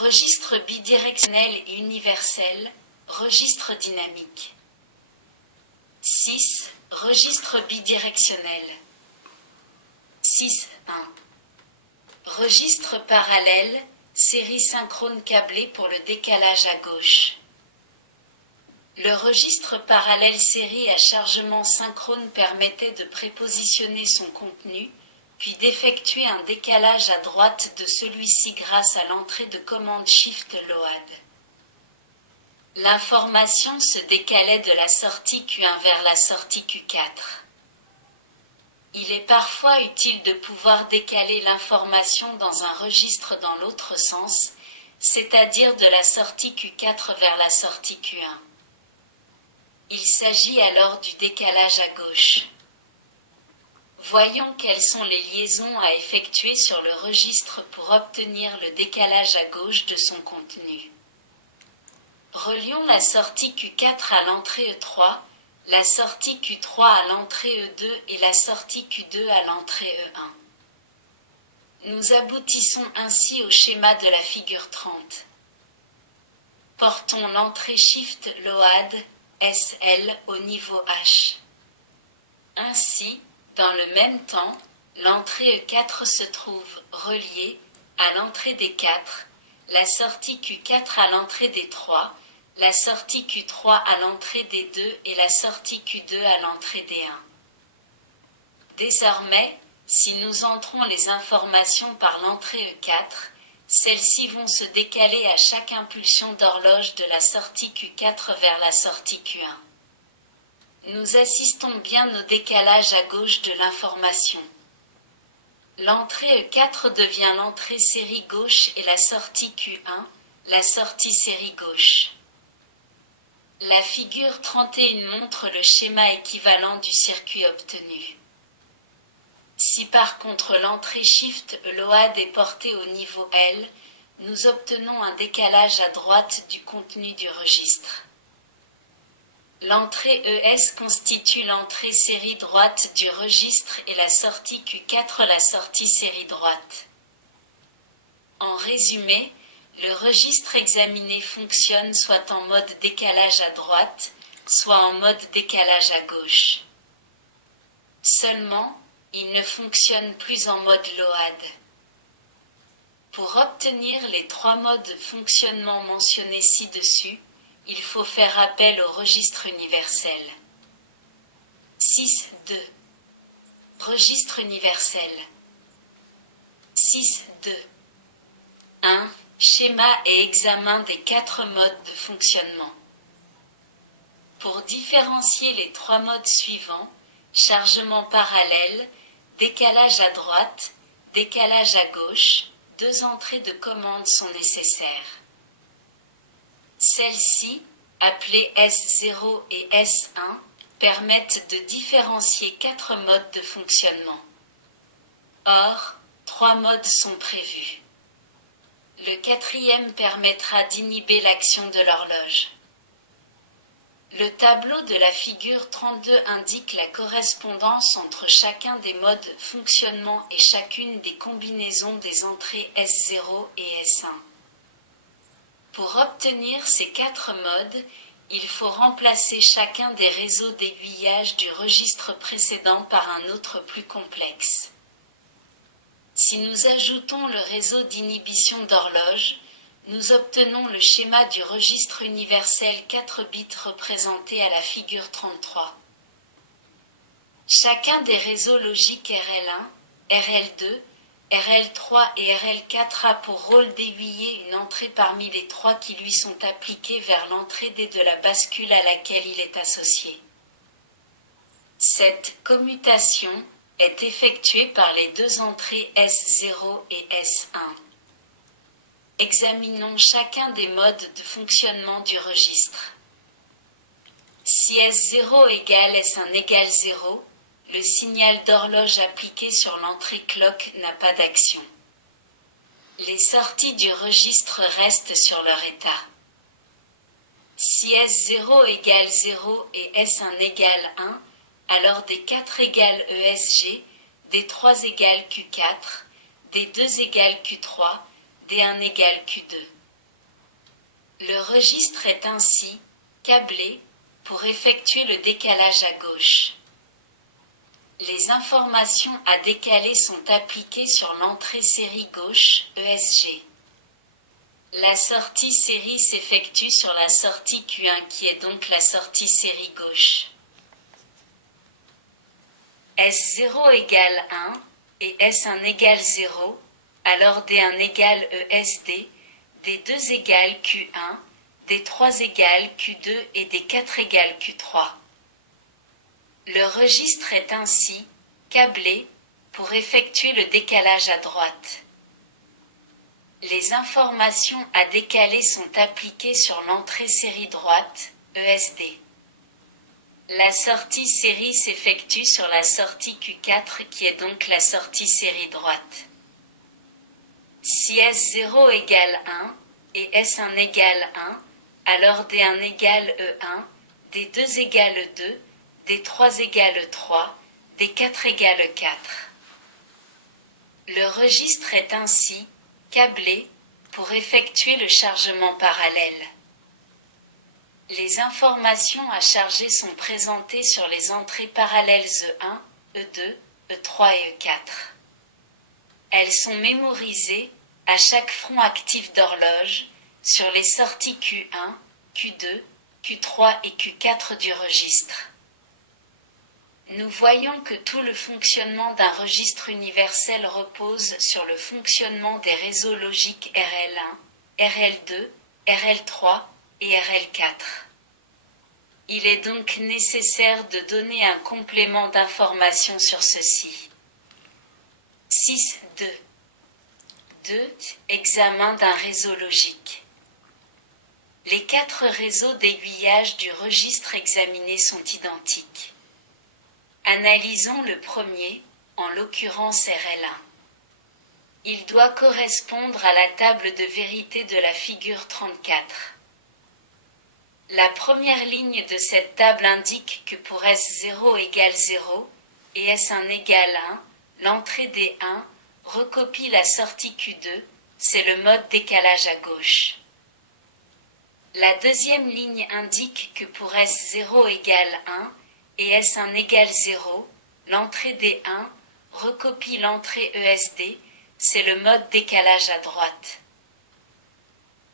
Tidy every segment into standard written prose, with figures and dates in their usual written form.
Registre bidirectionnel et universel, registre dynamique. 6. Registre bidirectionnel. 6.1. Registre parallèle, série synchrone câblée pour le décalage à gauche. Le registre parallèle série à chargement synchrone permettait de prépositionner son contenu, puis d'effectuer un décalage à droite de celui-ci grâce à l'entrée de commande Shift-Load. L'information se décalait de la sortie Q1 vers la sortie Q4. Il est parfois utile de pouvoir décaler l'information dans un registre dans l'autre sens, c'est-à-dire de la sortie Q4 vers la sortie Q1. Il s'agit alors du décalage à gauche. Voyons quelles sont les liaisons à effectuer sur le registre pour obtenir le décalage à gauche de son contenu. Relions la sortie Q4 à l'entrée E3, la sortie Q3 à l'entrée E2 et la sortie Q2 à l'entrée E1. Nous aboutissons ainsi au schéma de la figure 30. Portons l'entrée Shift-Load SL au niveau H. Ainsi, dans le même temps, l'entrée E4 se trouve reliée à l'entrée des 4, la sortie Q4 à l'entrée des 3, la sortie Q3 à l'entrée des 2 et la sortie Q2 à l'entrée des 1. Désormais, si nous entrons les informations par l'entrée E4, celles-ci vont se décaler à chaque impulsion d'horloge de la sortie Q4 vers la sortie Q1. Nous assistons bien au décalage à gauche de l'information. L'entrée E4 devient l'entrée série gauche et la sortie Q1, la sortie série gauche. La figure 31 montre le schéma équivalent du circuit obtenu. Si par contre l'entrée Shift-Load est portée au niveau L, nous obtenons un décalage à droite du contenu du registre. L'entrée ES constitue l'entrée série droite du registre et la sortie Q4 la sortie série droite. En résumé, le registre examiné fonctionne soit en mode décalage à droite, soit en mode décalage à gauche. Seulement, il ne fonctionne plus en mode load. Pour obtenir les 3 modes de fonctionnement mentionnés ci-dessus, il faut faire appel au registre universel. 6.2. Registre universel. 6.2. 1. Schéma et examen des 4 modes de fonctionnement. Pour différencier les 3 modes suivants, chargement parallèle, décalage à droite, décalage à gauche, 2 entrées de commande sont nécessaires. Celles-ci, appelées S0 et S1, permettent de différencier 4 modes de fonctionnement. Or, 3 modes sont prévus. Le 4e permettra d'inhiber l'action de l'horloge. Le tableau de la figure 32 indique la correspondance entre chacun des modes de fonctionnement et chacune des combinaisons des entrées S0 et S1. Pour obtenir ces 4 modes, il faut remplacer chacun des réseaux d'aiguillage du registre précédent par un autre plus complexe. Si nous ajoutons le réseau d'inhibition d'horloge, nous obtenons le schéma du registre universel 4 bits représenté à la figure 33. Chacun des réseaux logiques RL1, RL2, RL3 et RL4 a pour rôle d'aiguiller une entrée parmi les 3 qui lui sont appliquées vers l'entrée D de la bascule à laquelle il est associé. Cette commutation est effectuée par les 2 entrées S0 et S1. Examinons chacun des modes de fonctionnement du registre. Si S0 égale S1 égale 0, le signal d'horloge appliqué sur l'entrée clock n'a pas d'action. Les sorties du registre restent sur leur état. Si S0 égale 0 et S1 égale 1, alors D4 égale ESG, D3 égale Q4, D2 égale Q3, D1 égale Q2. Le registre est ainsi câblé pour effectuer le décalage à gauche. Les informations à décaler sont appliquées sur l'entrée série gauche, ESG. La sortie série s'effectue sur la sortie Q1 qui est donc la sortie série gauche. S0 égale 1 et S1 égale 0, alors D1 égale ESD, D2 égale Q1, D3 égale Q2 et D4 égale Q3. Le registre est ainsi câblé pour effectuer le décalage à droite. Les informations à décaler sont appliquées sur l'entrée série droite, ESD. La sortie série s'effectue sur la sortie Q4 qui est donc la sortie série droite. Si S0 égale 1 et S1 égale 1, alors D1 égale E1, D2 égale 2, D3 égale 3, D4 égale 4. Le registre est ainsi câblé pour effectuer le chargement parallèle. Les informations à charger sont présentées sur les entrées parallèles E1, E2, E3 et E4. Elles sont mémorisées à chaque front actif d'horloge sur les sorties Q1, Q2, Q3 et Q4 du registre. Nous voyons que tout le fonctionnement d'un registre universel repose sur le fonctionnement des réseaux logiques RL1, RL2, RL3 et RL4. Il est donc nécessaire de donner un complément d'information sur ceci. 6.2. 2. Examen d'un réseau logique. Les 4 réseaux d'aiguillage du registre examiné sont identiques. Analysons le premier, en l'occurrence RL1. Il doit correspondre à la table de vérité de la figure 34. La première ligne de cette table indique que pour S0 égale 0 et S1 égale 1, l'entrée D1 recopie la sortie Q2, c'est le mode décalage à gauche. La deuxième ligne indique que pour S0 égale 1 et S1 égale 0, l'entrée D1 recopie l'entrée ESD, c'est le mode décalage à droite.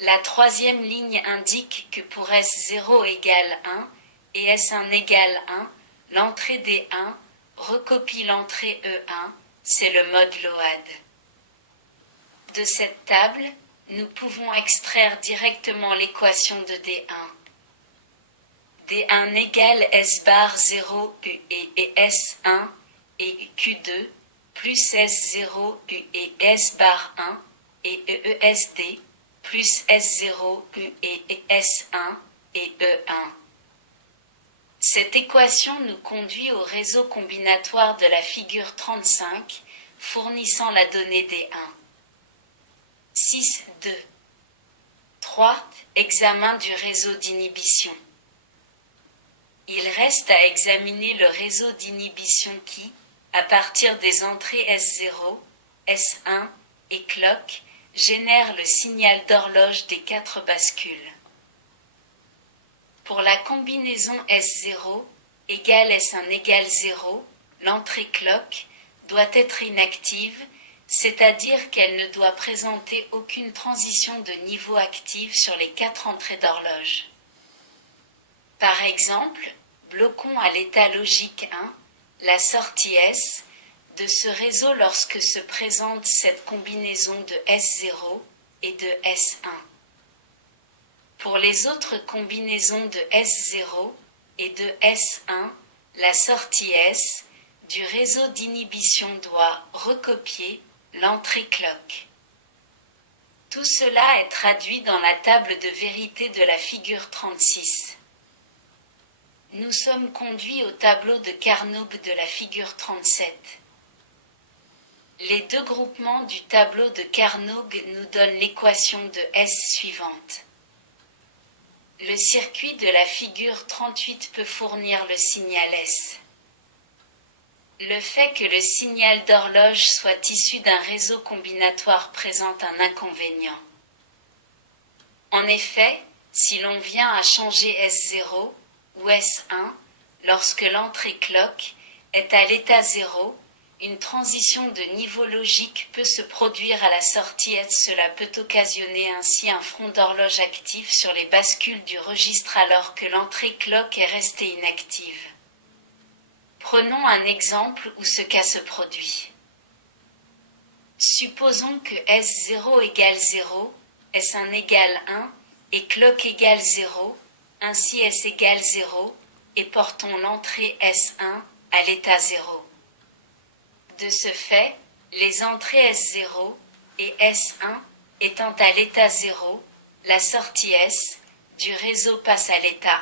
La troisième ligne indique que pour S0 égale 1 et S1 égale 1, l'entrée D1 recopie l'entrée E1, c'est le mode LOAD. De cette table, nous pouvons extraire directement l'équation de D1. D1 égale S bar 0 U et S1 et Q2 plus S0 U et S bar 1 et EESD plus S0 U et S1 et E1. Cette équation nous conduit au réseau combinatoire de la figure 35, fournissant la donnée D1. 6.2. 3. Examen du réseau d'inhibition. Il reste à examiner le réseau d'inhibition qui, à partir des entrées S0, S1 et clock, génère le signal d'horloge des 4 bascules. Pour la combinaison S0 égale S1 égale 0, l'entrée clock doit être inactive, c'est-à-dire qu'elle ne doit présenter aucune transition de niveau active sur les 4 entrées d'horloge. Par exemple, bloquons à l'état logique 1 la sortie S de ce réseau lorsque se présente cette combinaison de S0 et de S1. Pour les autres combinaisons de S0 et de S1, la sortie S du réseau d'inhibition doit recopier l'entrée clock. Tout cela est traduit dans la table de vérité de la figure 36. Nous sommes conduits au tableau de Carnot de la figure 37. Les deux groupements du tableau de Carnot nous donnent l'équation de S suivante. Le circuit de la figure 38 peut fournir le signal S. Le fait que le signal d'horloge soit issu d'un réseau combinatoire présente un inconvénient. En effet, si l'on vient à changer S0 ou S1, lorsque l'entrée clock est à l'état 0, une transition de niveau logique peut se produire à la sortie S. Cela peut occasionner ainsi un front d'horloge actif sur les bascules du registre alors que l'entrée clock est restée inactive. Prenons un exemple où ce cas se produit. Supposons que S0 égale 0, S1 égale 1 et clock égale 0, ainsi S égale 0, et portons l'entrée S1 à l'état 0. De ce fait, les entrées S0 et S1 étant à l'état 0, la sortie S du réseau passe à l'état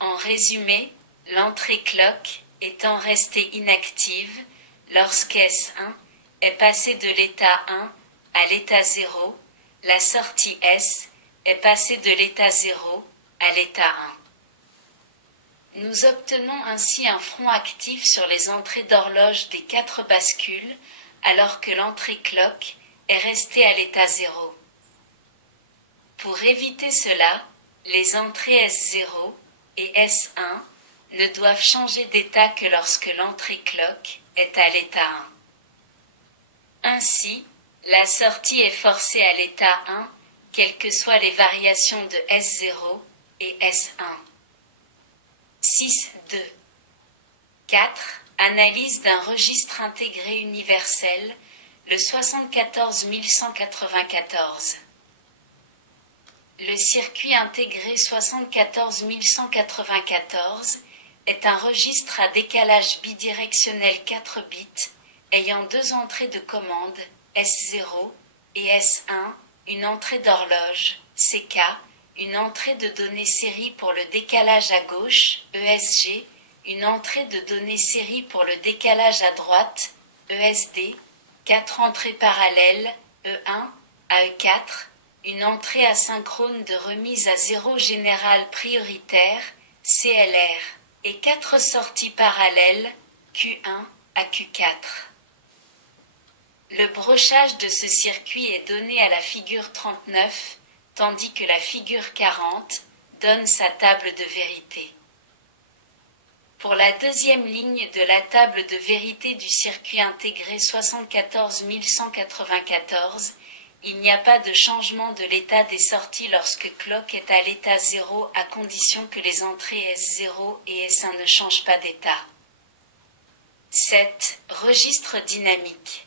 1. En résumé, l'entrée clock étant restée inactive, lorsque S1 est passée de l'état 1 à l'état 0, la sortie S est passée de l'état 0 à l'état 1. Nous obtenons ainsi un front actif sur les entrées d'horloge des 4 bascules, alors que l'entrée clock est restée à l'état 0. Pour éviter cela, les entrées S0 et S1 ne doivent changer d'état que lorsque l'entrée clock est à l'état 1. Ainsi, la sortie est forcée à l'état 1, quelles que soient les variations de S0 et S1. 6.2. 4. Analyse d'un registre intégré universel, le 74194. Le circuit intégré 74194 est un registre à décalage bidirectionnel 4 bits, ayant 2 entrées de commande, S0 et S1, une entrée d'horloge, CK, une entrée de données série pour le décalage à gauche, ESG, une entrée de données série pour le décalage à droite, ESD, 4 entrées parallèles, E1 à E4, une entrée asynchrone de remise à zéro générale prioritaire, CLR, et 4 sorties parallèles, Q1 à Q4. Le brochage de ce circuit est donné à la figure 39, tandis que la figure 40 donne sa table de vérité. Pour la deuxième ligne de la table de vérité du circuit intégré 74194, il n'y a pas de changement de l'état des sorties lorsque clock est à l'état 0 à condition que les entrées S0 et S1 ne changent pas d'état. 7. Registre dynamique.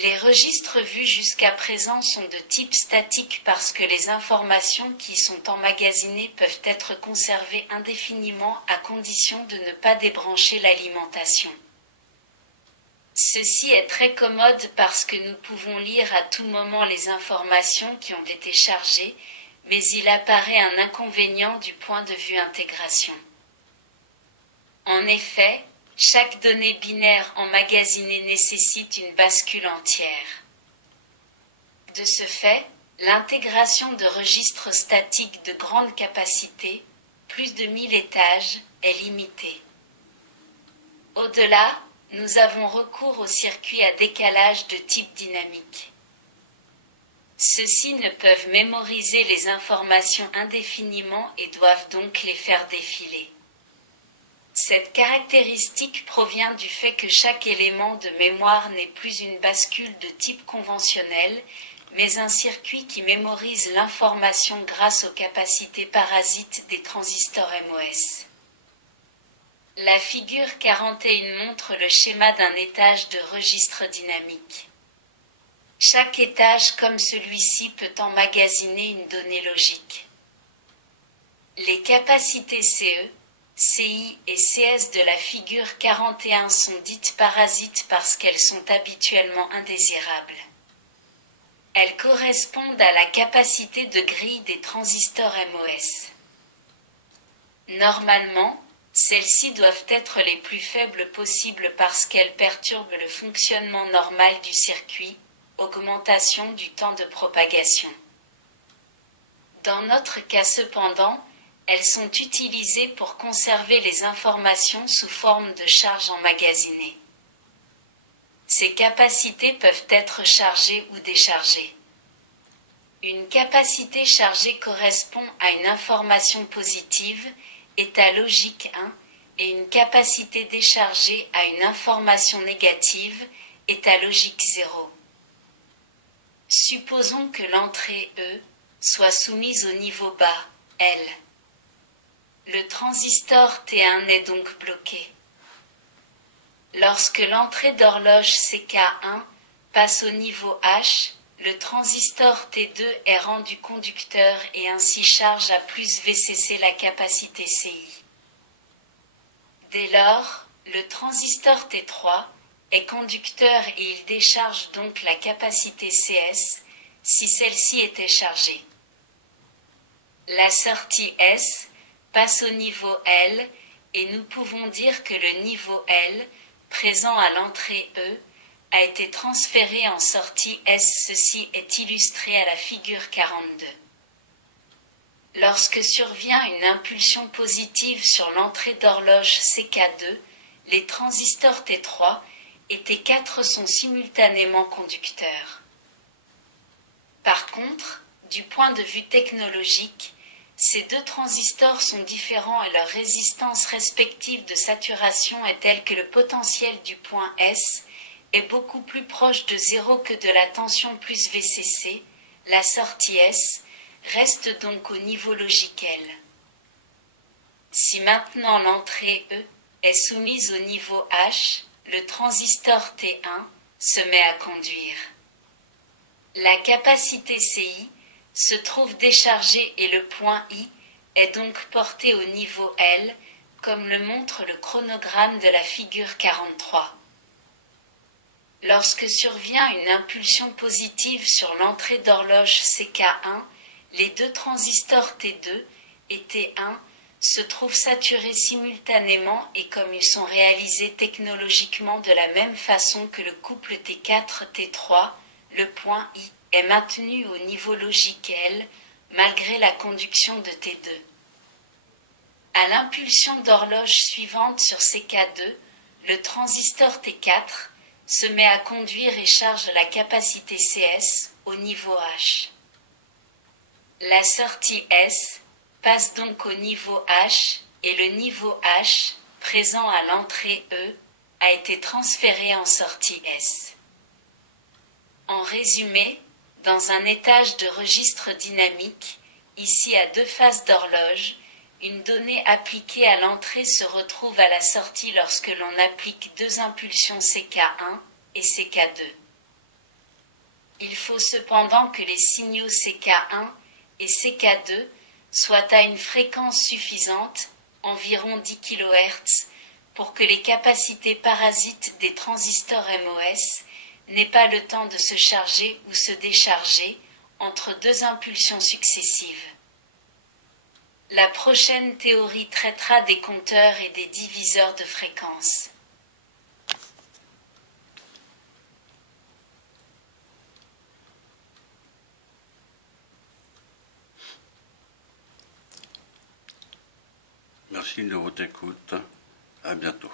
Les registres vus jusqu'à présent sont de type statique parce que les informations qui y sont emmagasinées peuvent être conservées indéfiniment à condition de ne pas débrancher l'alimentation. Ceci est très commode parce que nous pouvons lire à tout moment les informations qui ont été chargées, mais il apparaît un inconvénient du point de vue intégration. En effet, chaque donnée binaire emmagasinée nécessite une bascule entière. De ce fait, l'intégration de registres statiques de grande capacité, plus de 1000 étages, est limitée. Au-delà, nous avons recours aux circuits à décalage de type dynamique. Ceux-ci ne peuvent mémoriser les informations indéfiniment et doivent donc les faire défiler. Cette caractéristique provient du fait que chaque élément de mémoire n'est plus une bascule de type conventionnel, mais un circuit qui mémorise l'information grâce aux capacités parasites des transistors MOS. La figure 41 montre le schéma d'un étage de registre dynamique. Chaque étage comme celui-ci peut emmagasiner une donnée logique. Les capacités CE, CI et CS de la figure 41 sont dites parasites parce qu'elles sont habituellement indésirables. Elles correspondent à la capacité de grille des transistors MOS. Normalement, celles-ci doivent être les plus faibles possibles parce qu'elles perturbent le fonctionnement normal du circuit, augmentation du temps de propagation. Dans notre cas cependant, elles sont utilisées pour conserver les informations sous forme de charge emmagasinée. Ces capacités peuvent être chargées ou déchargées. Une capacité chargée correspond à une information positive, état logique 1, et une capacité déchargée à une information négative, état logique 0. Supposons que l'entrée E soit soumise au niveau bas, L. Le transistor T1 est donc bloqué. Lorsque l'entrée d'horloge CK1 passe au niveau H, le transistor T2 est rendu conducteur et ainsi charge à plus VCC la capacité CI. Dès lors, le transistor T3 est conducteur et il décharge donc la capacité CS si celle-ci était chargée. La sortie S passe au niveau L et nous pouvons dire que le niveau L, présent à l'entrée E, a été transféré en sortie S. Ceci est illustré à la figure 42. Lorsque survient une impulsion positive sur l'entrée d'horloge CK2, les transistors T3 et T4 sont simultanément conducteurs. Par contre, du point de vue technologique, ces deux transistors sont différents et leur résistance respective de saturation est telle que le potentiel du point S est beaucoup plus proche de 0 que de la tension plus VCC, la sortie S reste donc au niveau logique L. Si maintenant l'entrée E est soumise au niveau H, le transistor T1 se met à conduire. La capacité CI se trouve déchargée et le point I est donc porté au niveau L, comme le montre le chronogramme de la figure 43. Lorsque survient une impulsion positive sur l'entrée d'horloge CK1, les deux transistors T2 et T1 se trouvent saturés simultanément et comme ils sont réalisés technologiquement de la même façon que le couple T4-T3, le point I est maintenu au niveau logique L, malgré la conduction de T2. À l'impulsion d'horloge suivante sur CK2, le transistor T4 se met à conduire et charge la capacité CS au niveau H. La sortie S passe donc au niveau H et le niveau H, présent à l'entrée E, a été transféré en sortie S. En résumé, dans un étage de registre dynamique, ici à deux faces d'horloge, une donnée appliquée à l'entrée se retrouve à la sortie lorsque l'on applique deux impulsions CK1 et CK2. Il faut cependant que les signaux CK1 et CK2 soient à une fréquence suffisante, environ 10 kHz, pour que les capacités parasites des transistors MOS n'aient pas le temps de se charger ou se décharger entre deux impulsions successives. La prochaine théorie traitera des compteurs et des diviseurs de fréquences. Merci de votre écoute. À bientôt.